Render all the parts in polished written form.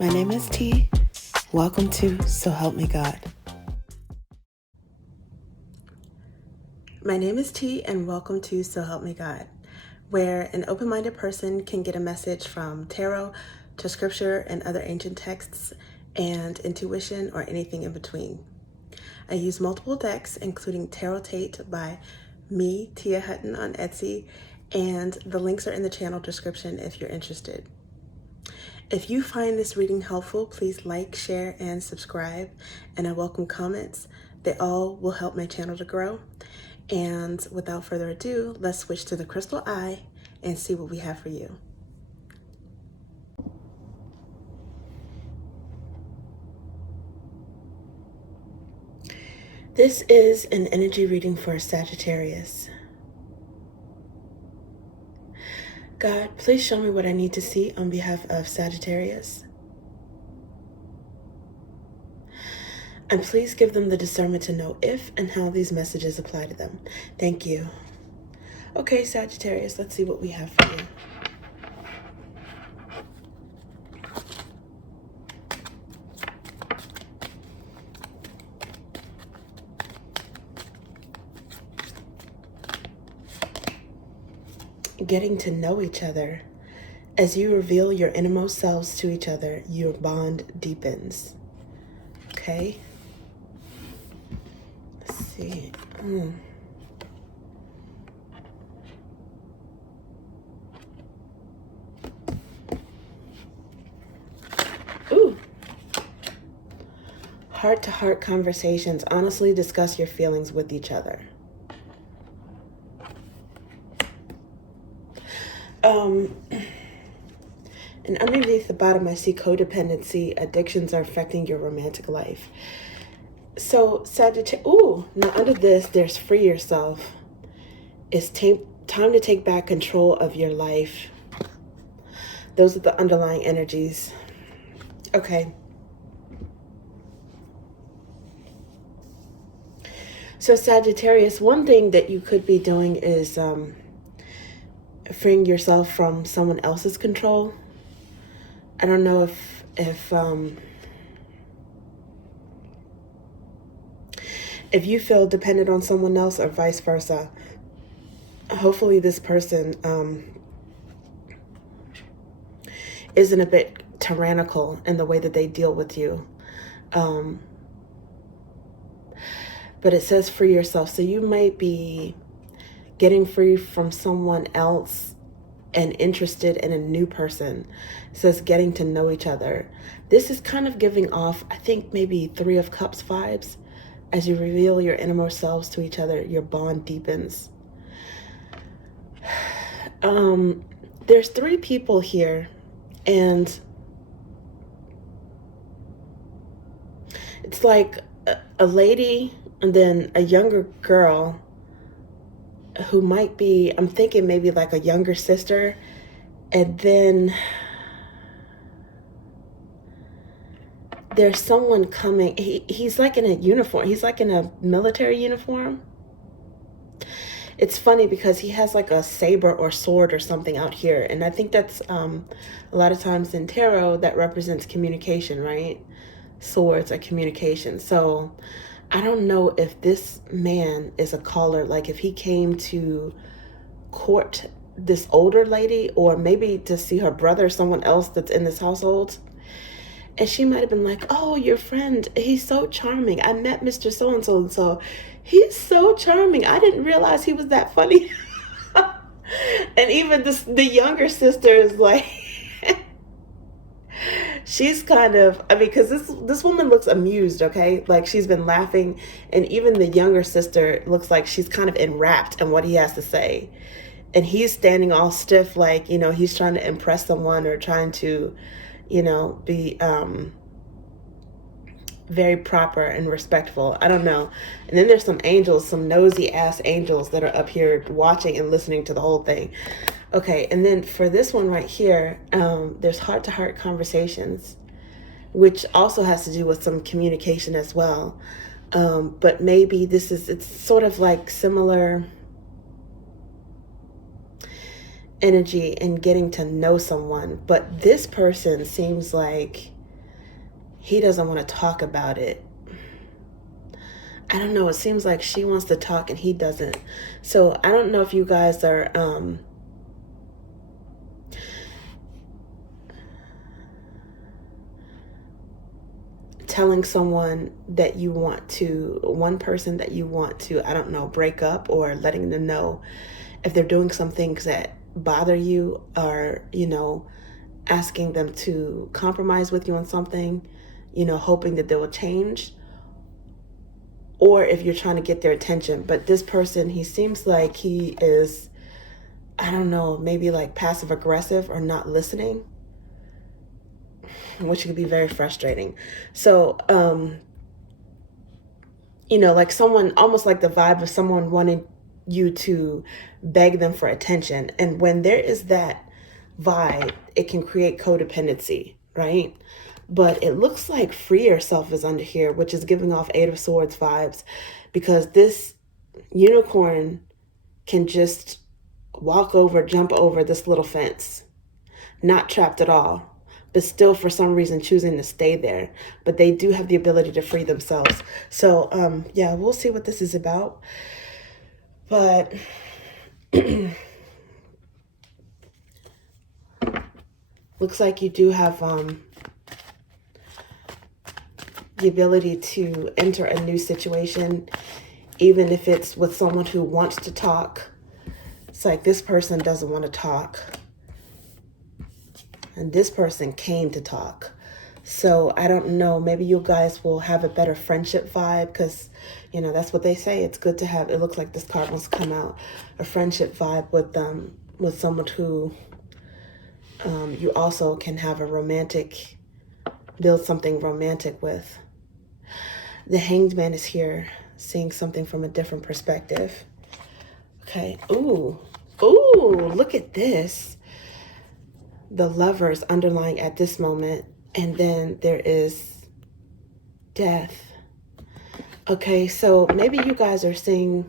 My name is T. Welcome to So Help Me God. My name is T, and welcome to So Help Me God, where an open-minded person can get a message from tarot to scripture and other ancient texts and intuition or anything in between. I use multiple decks, including Tarot Tate by me, Tia Hutton, on Etsy, and the links are in the channel description if you're interested. If you find this reading helpful, please like, share, and subscribe, and I welcome comments. They all will help my channel to grow. And without further ado, let's switch to the crystal eye and see what we have for you. This is an energy reading for Sagittarius. God, please show me what I need to see on behalf of Sagittarius. And please give them the discernment to know if and how these messages apply to them. Thank you. Okay, Sagittarius, let's see what we have for you. Getting to know each other. As you reveal your innermost selves to each other, your bond deepens. Okay? Let's see. Ooh. Heart-to-heart conversations. Honestly discuss your feelings with each other. And underneath the bottom, I see codependency. Addictions are affecting your romantic life. So Sagittarius, now under this, there's free yourself. It's time to take back control of your life. Those are the underlying energies. Okay. So Sagittarius, one thing that you could be doing is freeing yourself from someone else's control. I don't know if you feel dependent on someone else or vice versa. Hopefully this person isn't a bit tyrannical in the way that they deal with you. But it says free yourself. So you might be getting free from someone else and interested in a new person. It says getting to know each other. This is kind of giving off, I think, maybe Three of Cups vibes. As you reveal your innermost selves to each other, your bond deepens. There's three people here, and it's like a lady and then a younger girl who might be, I'm thinking maybe like a younger sister, and then there's someone coming. He's like in a uniform. He's like in a military uniform. It's funny because he has like a saber or sword or something out here, and I think that's a lot of times in tarot that represents communication, right? Swords are communication. So I don't know if this man is a caller, like if he came to court this older lady, or maybe to see her brother or someone else that's in this household. And she might have been like, oh, your friend, he's so charming. I met Mr. So-and-so, and so he's so charming. I didn't realize he was that funny. And even the younger sister is like, she's kind of, I mean, because this woman looks amused, okay? Like she's been laughing. And even the younger sister looks like she's kind of enwrapped in what he has to say. And he's standing all stiff, like, you know, he's trying to impress someone or trying to, you know, be very proper and respectful. I don't know. And then there's some angels, some nosy ass angels that are up here watching and listening to the whole thing. Okay, and then for this one right here, there's heart-to-heart conversations, which also has to do with some communication as well. But maybe it's sort of like similar energy in getting to know someone. But this person seems like he doesn't want to talk about it. I don't know. It seems like she wants to talk and he doesn't. So I don't know if you guys are telling someone that you want to, one person that you want to, I don't know, break up, or letting them know if they're doing some things that bother you, or, you know, asking them to compromise with you on something, you know, hoping that they will change, or if you're trying to get their attention. But this person, he seems like he is, I don't know, maybe like passive aggressive or not listening, which could be very frustrating. So, you know, like someone, almost like the vibe of someone wanting you to beg them for attention. And when there is that vibe, it can create codependency, right? But it looks like free yourself is under here, which is giving off Eight of Swords vibes, because this unicorn can just walk over, jump over this little fence, not trapped at all, but still for some reason choosing to stay there. But they do have the ability to free themselves. So yeah, we'll see what this is about. But looks like you do have the ability to enter a new situation, even if it's with someone who wants to talk. It's like this person doesn't want to talk, and this person came to talk. So I don't know, maybe you guys will have a better friendship vibe, because, you know, that's what they say. It's good to have, it looks like this card wants to come out, a friendship vibe with someone who you also can have a romantic, build something romantic with. The Hanged Man is here, seeing something from a different perspective. Okay, ooh, look at this. The Lovers underlying at this moment, and then there is Death. Okay, so maybe you guys are seeing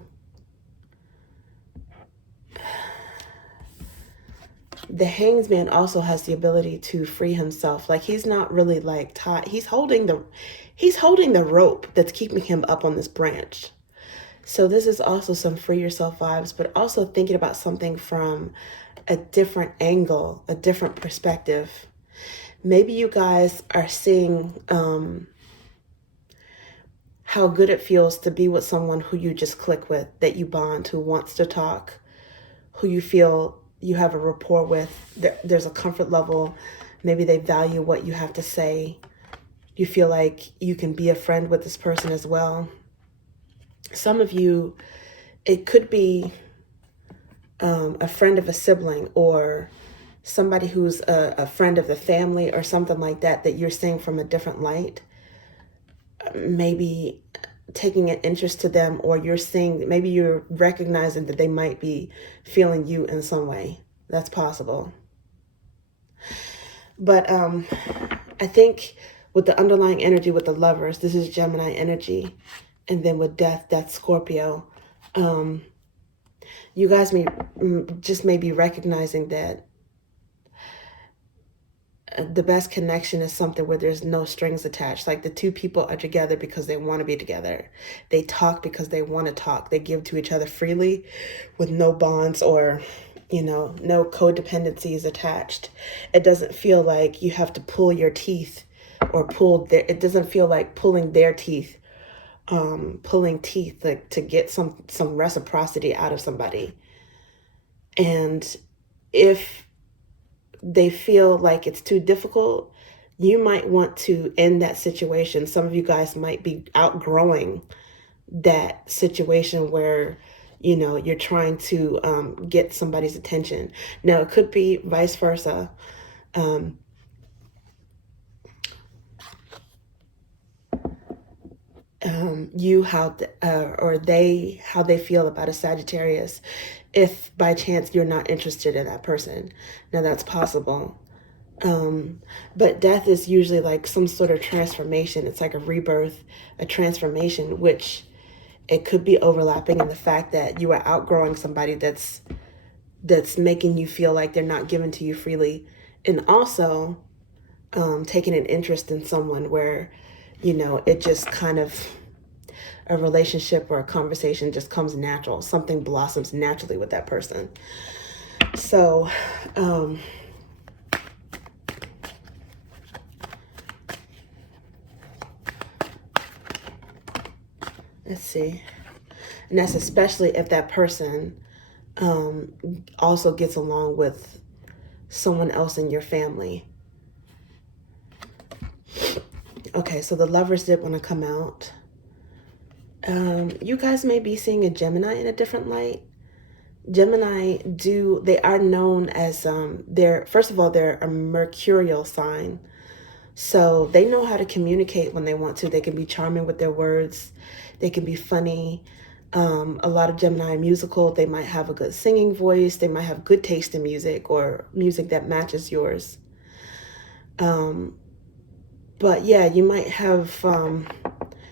the Hanged Man also has the ability to free himself. Like, he's not really like tied. He's holding the rope that's keeping him up on this branch. So this is also some free yourself vibes, but also thinking about something from a different angle, a different perspective. Maybe you guys are seeing how good it feels to be with someone who you just click with, that you bond, who wants to talk, who you feel you have a rapport with. There's a comfort level. Maybe they value what you have to say. You feel like you can be a friend with this person as well. Some of you, it could be a friend of a sibling, or somebody who's a friend of the family, or something like that, that you're seeing from a different light. Maybe taking an interest to them, or you're seeing, maybe you're recognizing that they might be feeling you in some way. That's possible. But I think with the underlying energy with the Lovers, this is Gemini energy. And then with Death, that's Scorpio. You guys may be recognizing that the best connection is something where there's no strings attached. Like, the two people are together because they want to be together. They talk because they want to talk. They give to each other freely with no bonds, or, you know, no codependencies attached. It doesn't feel like you have to pull your teeth, or it doesn't feel like pulling their teeth, pulling teeth to get some reciprocity out of somebody. And if they feel like it's too difficult, you might want to end that situation. Some of you guys might be outgrowing that situation where, you know, you're trying to get somebody's attention. Now, it could be vice versa. How they feel about a Sagittarius, if by chance you're not interested in that person. Now, that's possible. But Death is usually like some sort of transformation. It's like a rebirth, a transformation, which it could be overlapping in the fact that you are outgrowing somebody that's making you feel like they're not given to you freely. And also, taking an interest in someone where, you know, it just kind of, a relationship or a conversation just comes natural. Something blossoms naturally with that person. So, let's see. And that's especially if that person also gets along with someone else in your family. Okay, so the Lovers did want to come out. You guys may be seeing a Gemini in a different light. Gemini they are known as, first of all, they're a mercurial sign. So they know how to communicate when they want to. They can be charming with their words. They can be funny. A lot of Gemini are musical. They might have a good singing voice. They might have good taste in music or music that matches yours. But yeah, you might have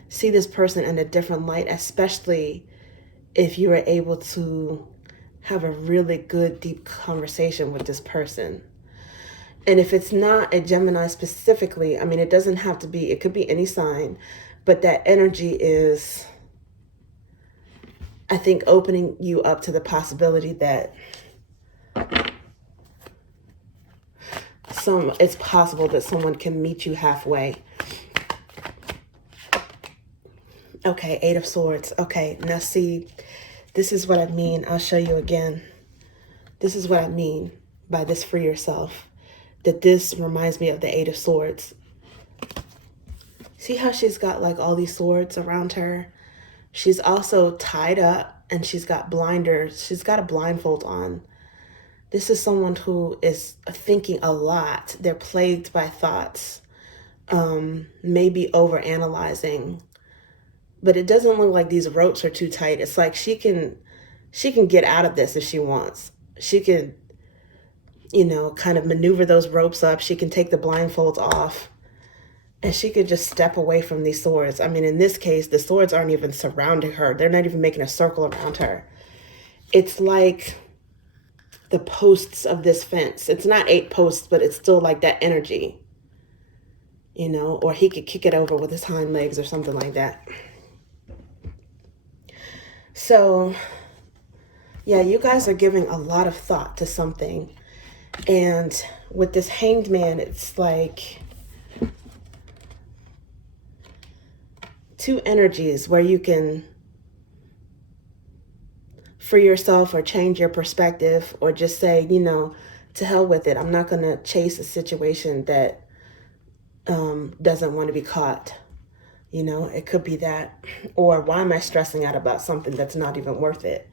see this person in a different light, especially if you were able to have a really good, deep conversation with this person. And if it's not a Gemini specifically, I mean, it doesn't have to be, it could be any sign, but that energy is, I think, opening you up to the possibility that it's possible that someone can meet you halfway. Okay, Eight of Swords. Okay, now see, this is what I mean. I'll show you again. This is what I mean by this free yourself. That this reminds me of the Eight of Swords. See how she's got like all these swords around her? She's also tied up and she's got blinders. She's got a blindfold on. This is someone who is thinking a lot. They're plagued by thoughts, maybe overanalyzing. But it doesn't look like these ropes are too tight. It's like she can get out of this if she wants. She can, you know, kind of maneuver those ropes up. She can take the blindfolds off. And she could just step away from these swords. I mean, in this case, the swords aren't even surrounding her. They're not even making a circle around her. It's like the posts of this fence. It's not 8 posts, but it's still like that energy. You know, or he could kick it over with his hind legs or something like that. So, yeah, you guys are giving a lot of thought to something. And with this Hanged Man, it's like two energies where you can free yourself or change your perspective or just say, you know, to hell with it. I'm not going to chase a situation that doesn't want to be caught. You know, it could be that. Or why am I stressing out about something that's not even worth it?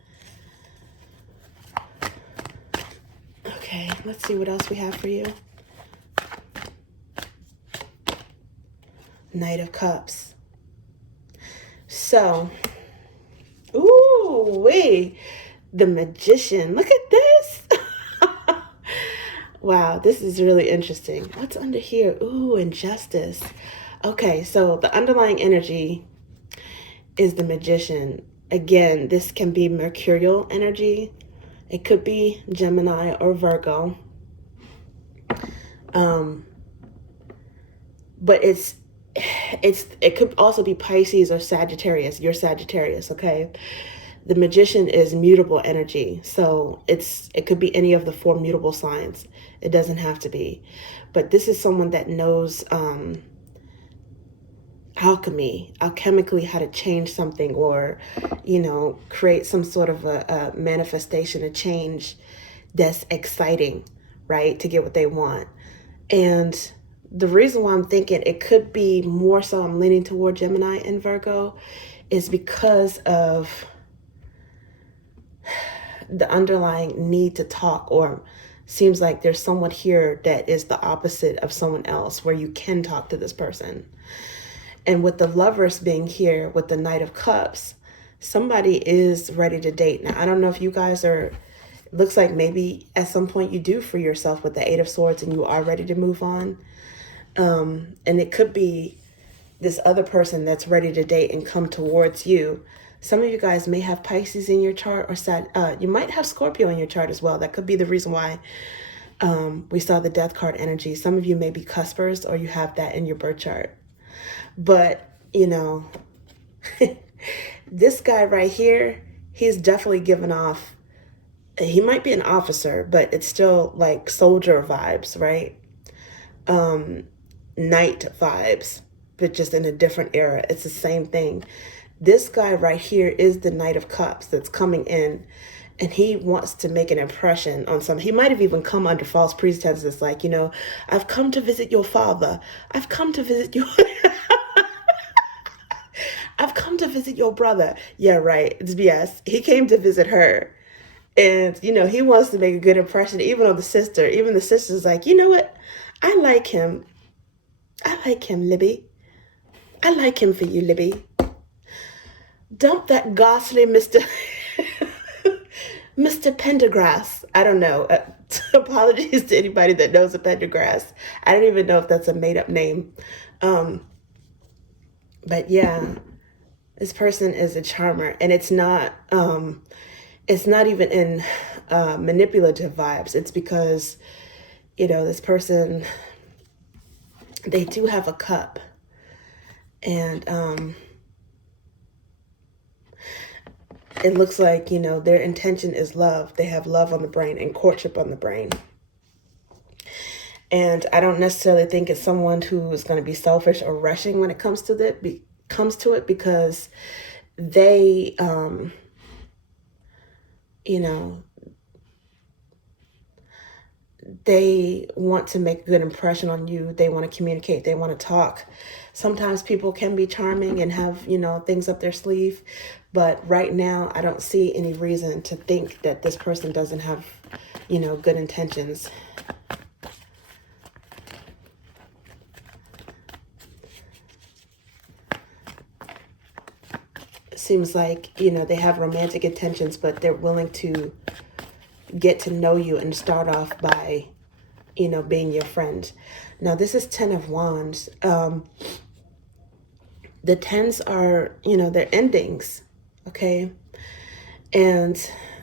Okay, let's see what else we have for you. Knight of Cups. So, the Magician. Look at this. Wow, this is really interesting. What's under here? Ooh, Injustice. Okay, so the underlying energy is the Magician. Again, this can be mercurial energy. It could be Gemini or Virgo. But it could also be Pisces or Sagittarius. You're Sagittarius, okay? The Magician is mutable energy. So it could be any of the 4 mutable signs. It doesn't have to be. But this is someone that knows alchemically how to change something or, you know, create some sort of a manifestation, a change that's exciting, right? To get what they want. And the reason why I'm thinking it could be more so I'm leaning toward Gemini and Virgo is because of the underlying need to talk, or seems like there's someone here that is the opposite of someone else where you can talk to this person. And with the Lovers being here with the Knight of Cups, somebody is ready to date. Now, I don't know if you guys are, it looks like maybe at some point you do free yourself with the 8 of Swords and you are ready to move on. And it could be this other person that's ready to date and come towards you. Some of you guys may have Pisces in your chart, or you might have Scorpio in your chart as well. That could be the reason why We saw the death card energy. Some of you may be cuspers or you have that in your birth chart. But, you know, this guy right here, he's definitely given off, he might be an officer, but it's still like soldier vibes, right? Knight vibes, but just in a different era. It's the same thing. This guy right here is the Knight of Cups that's coming in, and he wants to make an impression on some. He might have even come under false pretenses, like, you know, I've come to visit your father. I've come to visit your I've come to visit your brother. Yeah, right. Yes, he came to visit her. And, you know, he wants to make a good impression, even on the sister. Even the sister's like, you know what? I like him. I like him, Libby. I like him for you, Libby. Dump that ghastly Mr. Mr. Pendergrass. I don't know. Apologies to anybody that knows a Pendergrass. I don't even know if that's a made-up name. But yeah, this person is a charmer, and it's not even in manipulative vibes. It's because, you know, this person, they do have a cup, and it looks like, you know, their intention is love. They have love on the brain and courtship on the brain. And I don't necessarily think it's someone who is going to be selfish or rushing when it comes to it, because they, you know, they want to make a good impression on you. They want to communicate. They want to talk. Sometimes people can be charming and have, you know, things up their sleeve. But right now, I don't see any reason to think that this person doesn't have, you know, good intentions. It seems like, you know, they have romantic intentions, but they're willing to get to know you and start off by, you know, being your friend. Now, this is 10 of Wands. The 10s are, you know, they're endings, okay? And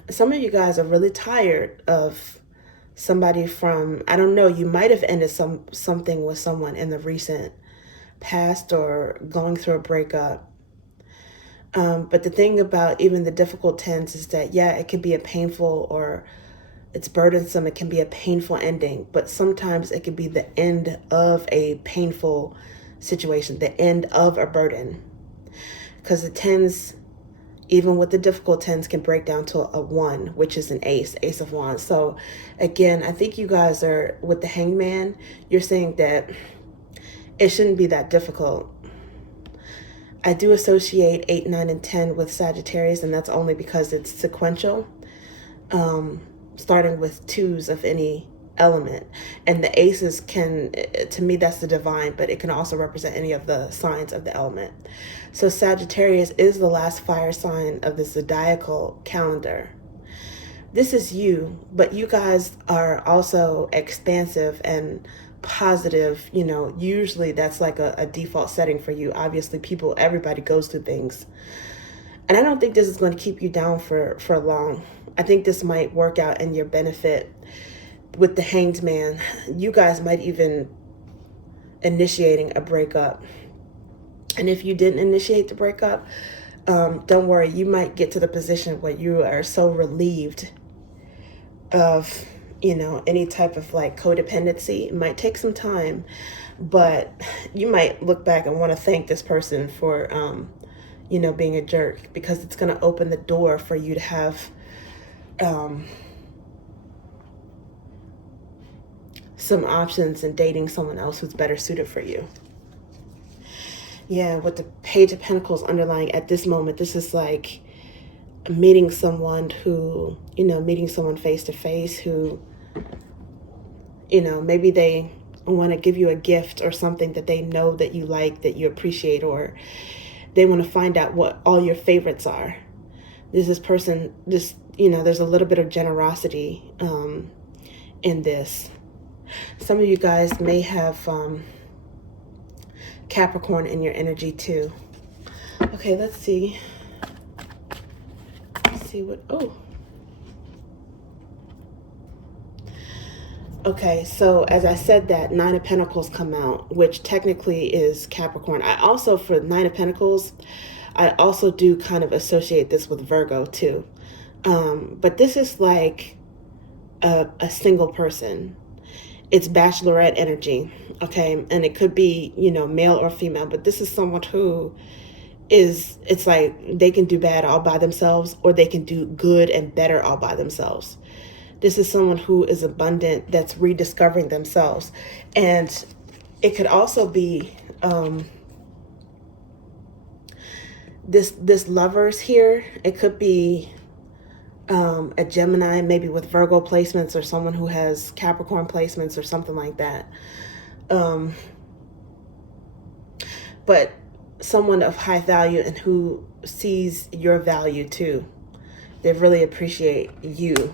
some of you guys are really tired of somebody from, I don't know, you might have ended something with someone in the recent past or going through a breakup. But the thing about even the difficult 10s is that, yeah, it can be a painful, or it's burdensome. It can be a painful ending, but sometimes it can be the end of a painful situation, the end of a burden. Because the 10s, even with the difficult 10s, can break down to a 1, which is an ace of wands. So again, I think you guys are, with the hangman, you're saying that it shouldn't be that difficult. I do associate 8, 9, and 10 with Sagittarius, and that's only because it's sequential, starting with 2s of any element. And the aces can, to me, that's the divine, but it can also represent any of the signs of the element. So Sagittarius is the last fire sign of the zodiacal calendar. This is you, but you guys are also expansive and positive. You know, usually that's like a default setting for you. Obviously, everybody goes through things. And I don't think this is going to keep you down for long. I think this might work out in your benefit. With the Hanged Man, you guys might even initiating a breakup. And if you didn't initiate the breakup, don't worry, you might get to the position where you are so relieved of, you know, any type of like codependency. It might take some time, but you might look back and want to thank this person for, you know, being a jerk, because it's going to open the door for you to have, some options in dating someone else who's better suited for you. Yeah, with the Page of Pentacles underlying at this moment, this is like meeting someone who, you know, meeting someone face to face who, you know, maybe they want to give you a gift or something that they know that you like, that you appreciate, or they want to find out what all your favorites are. This person, just, you know, there's a little bit of generosity in this. Some of you guys may have Capricorn in your energy too. Okay, let's see. Let's see what, oh. Okay, so as I said that, Nine of Pentacles come out, which technically is Capricorn. I also, for Nine of Pentacles, I also do kind of associate this with Virgo too. But this is like a single person. It's bachelorette energy, okay? And it could be, you know, male or female, but this is someone who is, it's like they can do bad all by themselves, or they can do good and better all by themselves. This is someone who is abundant, that's rediscovering themselves. And it could also be this lovers here. It could be a Gemini, maybe with Virgo placements, or someone who has Capricorn placements or something like that. But someone of high value and who sees your value too. They really appreciate you.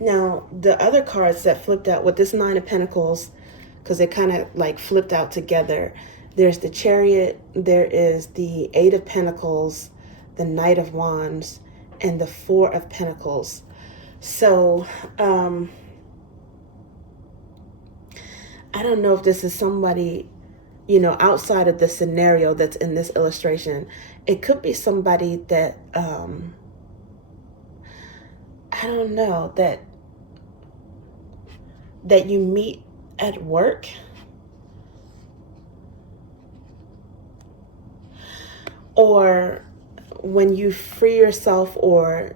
Now, the other cards that flipped out with this Nine of Pentacles, because they kind of like flipped out together, there's the Chariot, there is the Eight of Pentacles, the Knight of Wands, and the Four of Pentacles. So, I don't know if this is somebody, you know, outside of the scenario that's in this illustration. It could be somebody that, I don't know, that you meet at work. Or when you free yourself, or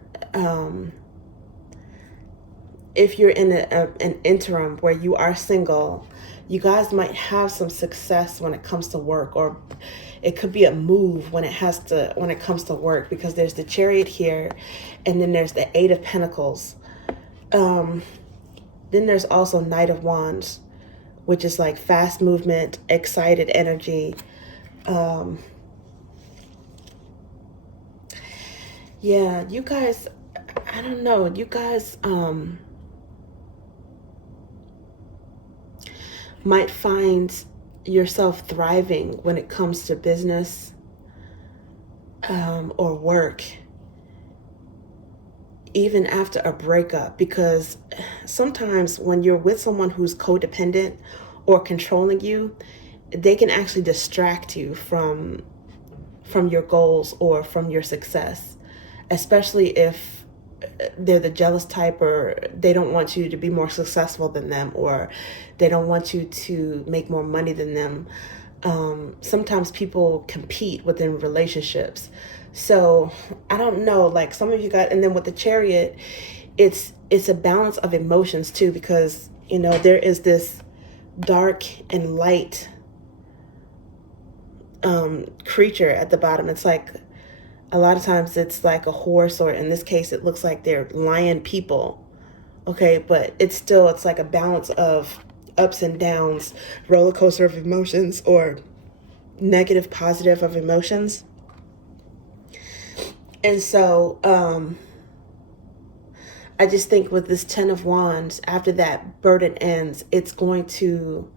if you're in an interim where you are single, you guys might have some success when it comes to work, or it could be a move when it comes to work, because there's the Chariot here, and then there's the Eight of Pentacles. Then there's also Knight of Wands, which is like fast movement, excited energy. Yeah, you guys, I don't know, you guys might find yourself thriving when it comes to business or work, even after a breakup, because sometimes when you're with someone who's codependent or controlling you, they can actually distract you from your goals or from your success, especially if they're the jealous type, or they don't want you to be more successful than them, or they don't want you to make more money than them. Sometimes people compete within relationships. So I don't know, like some of you guys, and then with the Chariot, it's a balance of emotions too, because, you know, there is this dark and light creature at the bottom. It's like, a lot of times it's like a horse, or in this case, it looks like they're lion people. Okay, but it's like a balance of ups and downs, roller coaster of emotions, or negative, positive of emotions. And so, I just think with this Ten of Wands, after that burden ends, it's going to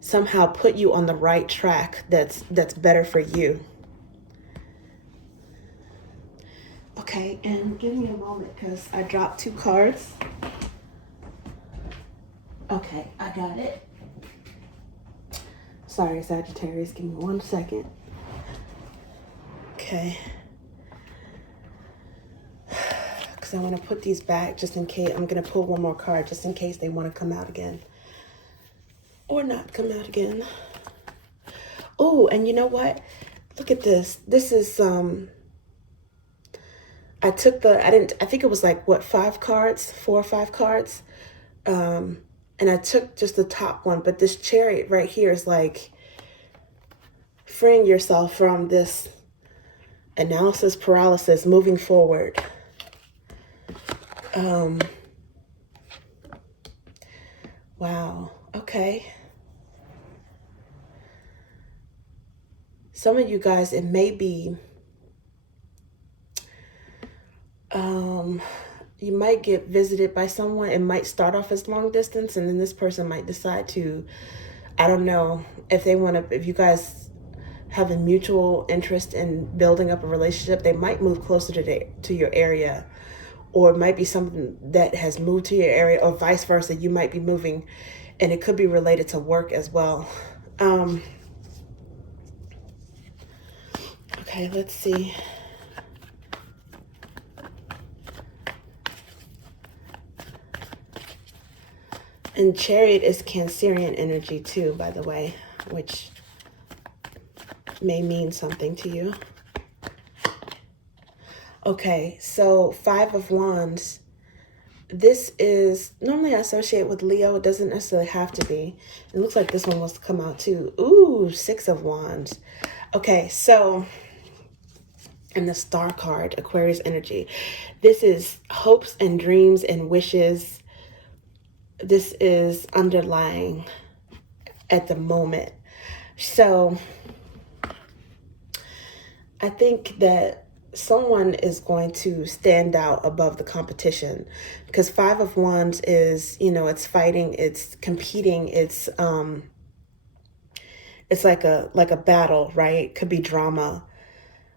somehow put you on the right track that's better for you. Okay, and give me a moment because I dropped 2 cards. Okay, I got it. Sorry, Sagittarius, give me 1 second. Okay. Because I want to put these back just in case. I'm going to pull 1 more card just in case they want to come out again. Or not come out again. Oh, and you know what? Look at this. This is, I think it was like, what, 5 cards, 4 or 5 cards. And I took just the top one, but this Chariot right here is like freeing yourself from this analysis paralysis, moving forward. Wow. Okay. Some of you guys, it may be, you might get visited by someone. It might start off as long distance, and then this person might decide to, I don't know, if you guys have a mutual interest in building up a relationship, they might move closer to your area, or it might be something that has moved to your area, or vice versa. You might be moving, and it could be related to work as well. Okay, let's see. And Chariot is Cancerian energy too, by the way, which may mean something to you. Okay, so Five of Wands. This is normally I associate with Leo. It doesn't necessarily have to be. It looks like this one wants to come out too. Ooh, Six of Wands. Okay, so, and the Star card, Aquarius energy. This is hopes and dreams and wishes. This is underlying at the moment. So I think that someone is going to stand out above the competition, because Five of Wands is, you know, it's fighting, it's competing, it's like a battle, right? Could be drama,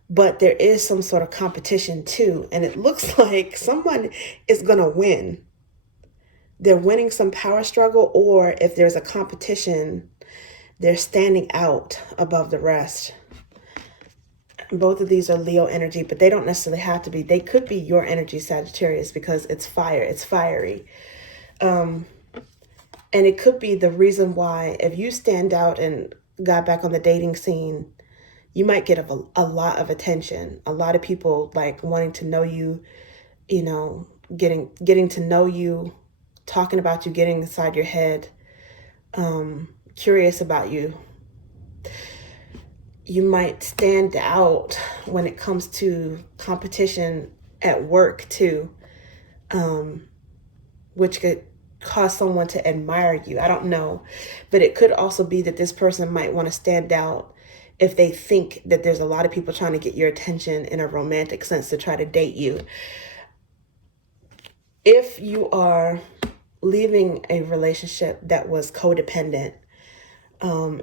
but there is some sort of competition too, and it looks like someone is gonna win. They're winning some power struggle, or if there's a competition, they're standing out above the rest. Both of these are Leo energy, but they don't necessarily have to be. They could be your energy, Sagittarius, because it's fire. It's fiery. And it could be the reason why, if you stand out and got back on the dating scene, you might get a lot of attention. A lot of people like wanting to know you, you know, getting to know you, talking about you, getting inside your head, curious about you. You might stand out when it comes to competition at work too, which could cause someone to admire you. I don't know, but it could also be that this person might want to stand out if they think that there's a lot of people trying to get your attention in a romantic sense to try to date you. If you are leaving a relationship that was codependent,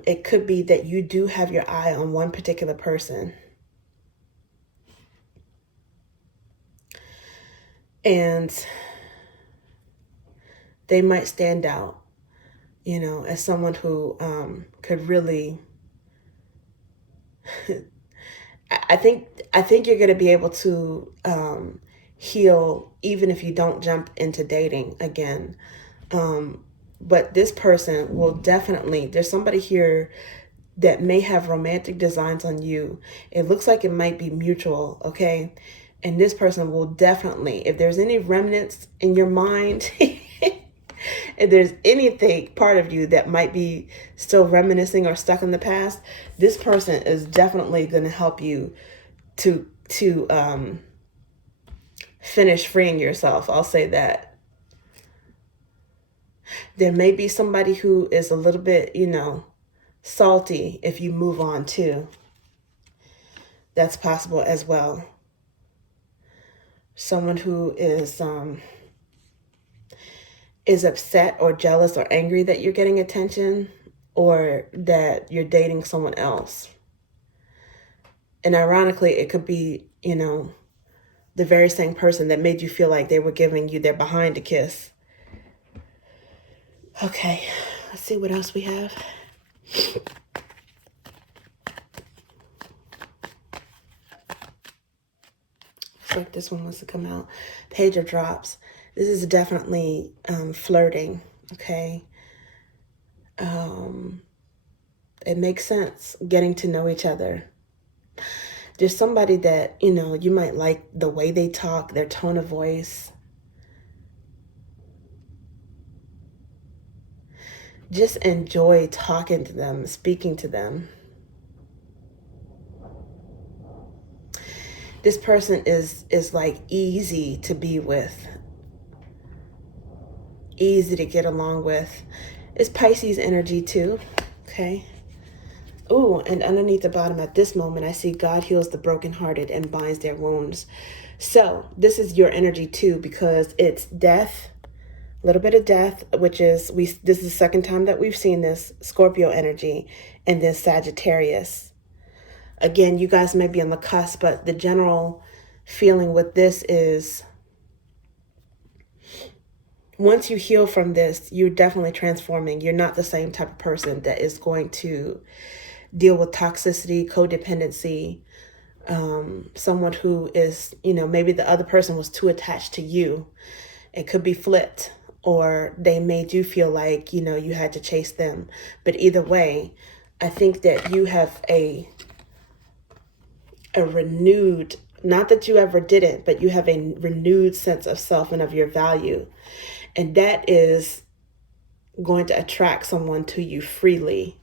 it could be that you do have your eye on one particular person. And they might stand out, you know, as someone who could really... I think you're going to be able to heal even if you don't jump into dating again. But this person will definitely, there's somebody here that may have romantic designs on you. It looks like it might be mutual, okay? And this person will definitely, if there's any remnants in your mind, if there's anything, part of you that might be still reminiscing or stuck in the past, this person is definitely going to help you to finish freeing yourself. I'll say that. There may be somebody who is a little bit, you know, salty if you move on too. That's possible as well. Someone who is upset or jealous or angry that you're getting attention, or that you're dating someone else. And ironically, it could be, you know, the very same person that made you feel like they were giving you their behind a kiss. Okay, let's see what else we have. Looks like this one wants to come out. Page of Drops. This is definitely flirting, okay? It makes sense, getting to know each other. There's somebody that, you know, you might like the way they talk, their tone of voice. Just enjoy talking to them, speaking to them. This person is like easy to be with, easy to get along with. It's Pisces energy too, okay? Oh, and underneath the bottom at this moment, I see God heals the brokenhearted and binds their wounds. So this is your energy too, because it's death, a little bit of death, which is, this is the second time that we've seen this, Scorpio energy, and then Sagittarius. Again, you guys may be on the cusp, but the general feeling with this is once you heal from this, you're definitely transforming. You're not the same type of person that is going to deal with toxicity, codependency, someone who is, maybe the other person was too attached to you. It could be flipped, or they made you feel like, you had to chase them. But either way, I think that you have a renewed, not that you ever didn't, but you have a renewed sense of self and of your value. And that is going to attract someone to you freely.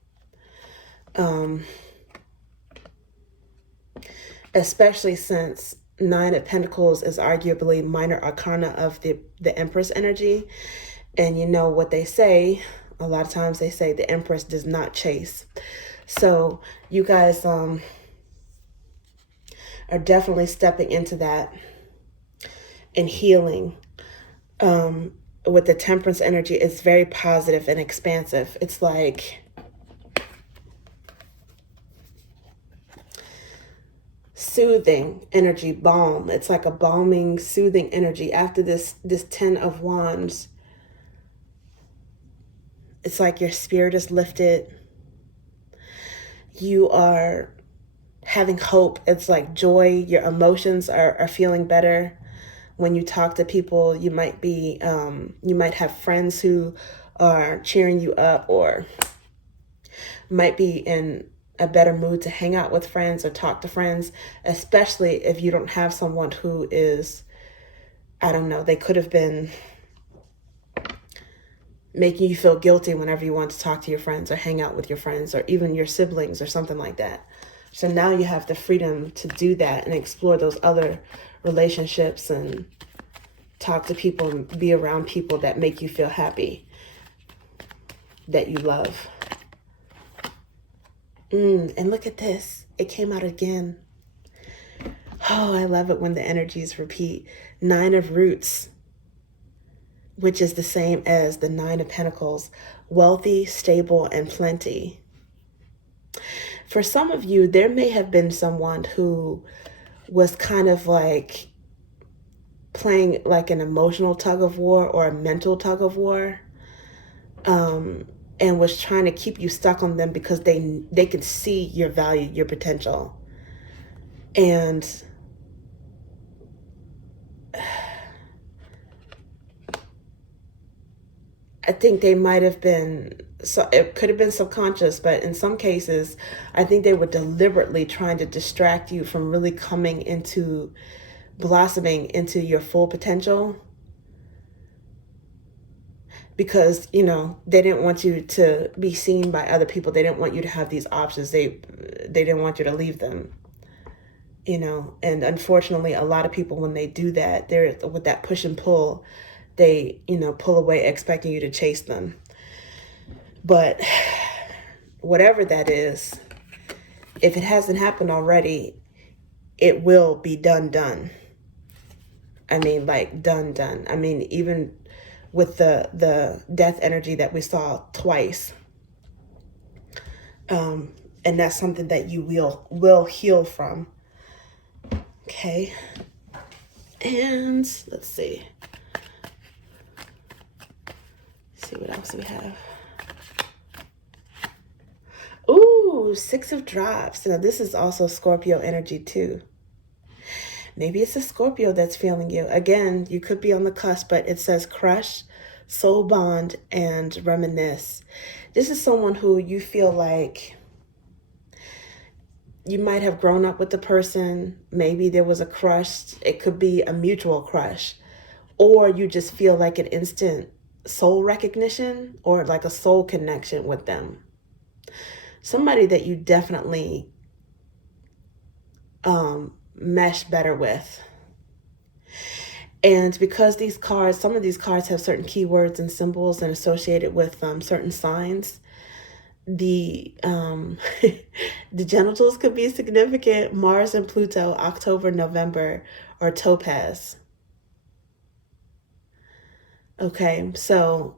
Especially since Nine of Pentacles is arguably minor arcana of the Empress energy. And you know what they say, a lot of times they say the Empress does not chase. So you guys are definitely stepping into that and healing. With the Temperance energy, it's very positive and expansive. It's like soothing energy, balm. It's like a balming, soothing energy. After this 10 of Wands, it's like your spirit is lifted. You are having hope. It's like joy. Your emotions are feeling better. When you talk to people, you might have friends who are cheering you up, or might be in a better mood to hang out with friends or talk to friends, especially if you don't have someone who is, I don't know, they could have been making you feel guilty whenever you want to talk to your friends or hang out with your friends or even your siblings or something like that. So now you have the freedom to do that and explore those other relationships and talk to people and be around people that make you feel happy, that you love. And look at this. It came out again. Oh, I love it when the energies repeat. Nine of Roots, which is the same as the Nine of Pentacles. Wealthy, stable, and plenty. For some of you, there may have been someone who was kind of like playing like an emotional tug of war or a mental tug of war, and was trying to keep you stuck on them because they could see your value, your potential. And I think they might have been, so it could have been subconscious, but in some cases, I think they were deliberately trying to distract you from really coming into blossoming into your full potential. Because, they didn't want you to be seen by other people. They didn't want you to have these options. They didn't want you to leave them. And unfortunately, a lot of people, when they do that, they're with that push and pull, they, pull away expecting you to chase them. But whatever that is, if it hasn't happened already, it will be done. I mean, like done. I mean, even with the death energy that we saw twice. And that's something that you will heal from. Okay. And let's see. What else do we have? Ooh, Six of Drops. Now this is also Scorpio energy too. Maybe it's a Scorpio that's feeling you. Again, you could be on the cusp, but it says crush, soul bond, and reminisce. This is someone who you feel like you might have grown up with the person. Maybe there was a crush. It could be a mutual crush. Or you just feel like an instant soul recognition or like a soul connection with them. Somebody that you definitely mesh better with. And because these cards, some of these cards have certain keywords and symbols and associated with certain signs, the the genitals could be significant. Mars and Pluto, October, November, or Topaz. Okay, so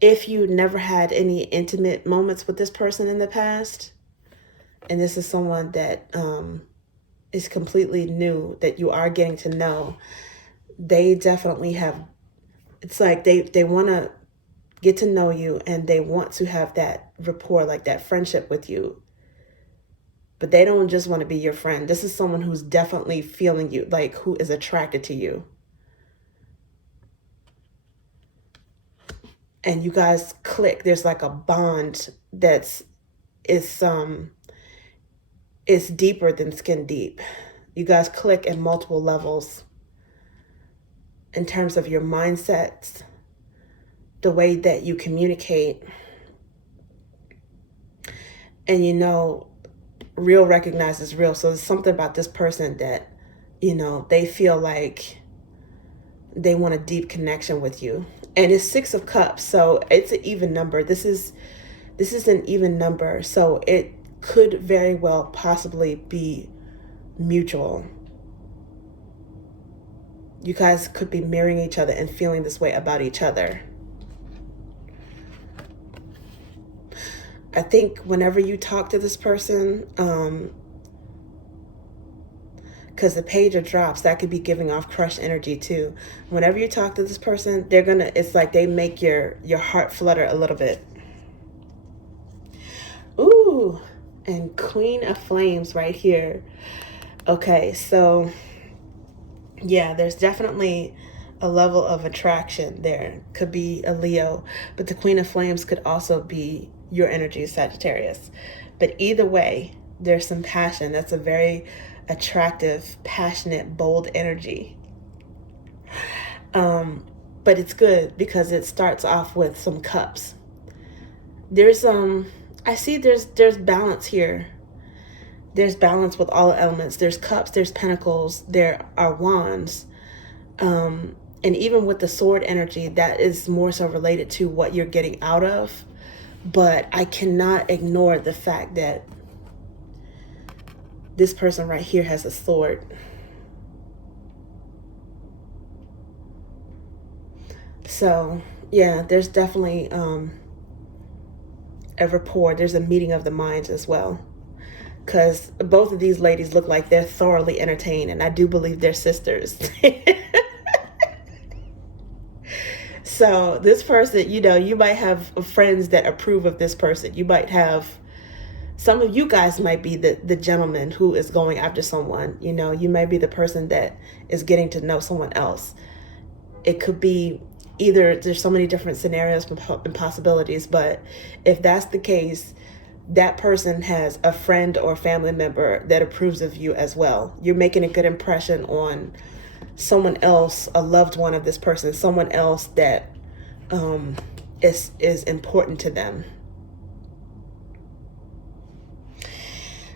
if you never had any intimate moments with this person in the past, and this is someone that is completely new that you are getting to know, they definitely have, it's like they want to get to know you, and they want to have that rapport, like that friendship with you. But they don't just want to be your friend. This is someone who's definitely feeling you, like who is attracted to you. And you guys click. There's like a bond that's is deeper than skin deep. You guys click in multiple levels in terms of your mindsets, the way that you communicate. And you know, real recognizes real. So there's something about this person that, you know, they feel like they want a deep connection with you. And it's 6 of Cups, so it's an even number. This is an even number, so it could very well possibly be mutual. You guys could be mirroring each other and feeling this way about each other. I think whenever you talk to this person, because the Page of Drops, that could be giving off crush energy too. Whenever you talk to this person, it's like they make your heart flutter a little bit. Ooh, and Queen of Flames right here. Okay, so yeah, there's definitely a level of attraction there. Could be a Leo, but the Queen of Flames could also be your energy, Sagittarius. But either way, there's some passion. That's a very attractive, passionate, bold energy. But it's good because it starts off with some cups. There's I see there's balance here. There's balance with all elements. There's cups, there's pentacles, there are wands. And even with the sword energy, that is more so related to what you're getting out of. But I cannot ignore the fact that this person right here has a sword. So yeah, there's definitely a rapport. There's a meeting of the minds as well, because both of these ladies look like they're thoroughly entertained, and I do believe they're sisters. So this person, you know, you might have friends that approve of this person. You might have, some of you guys might be the gentleman who is going after someone. You know, you might be the person that is getting to know someone else. It could be either, there's so many different scenarios and possibilities, but if that's the case, that person has a friend or family member that approves of you as well. You're making a good impression on someone else, a loved one of this person, someone else that is important to them.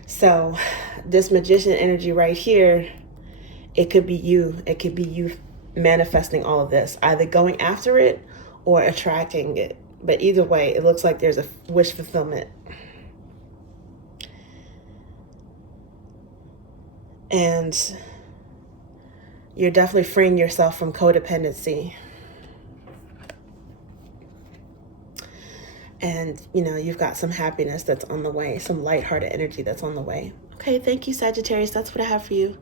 So this Magician energy right here, it could be you. It could be you manifesting all of this, either going after it or attracting it. But either way, it looks like there's a wish fulfillment. And you're definitely freeing yourself from codependency. And, you know, you've got some happiness that's on the way, some lighthearted energy that's on the way. Okay, thank you, Sagittarius. That's what I have for you.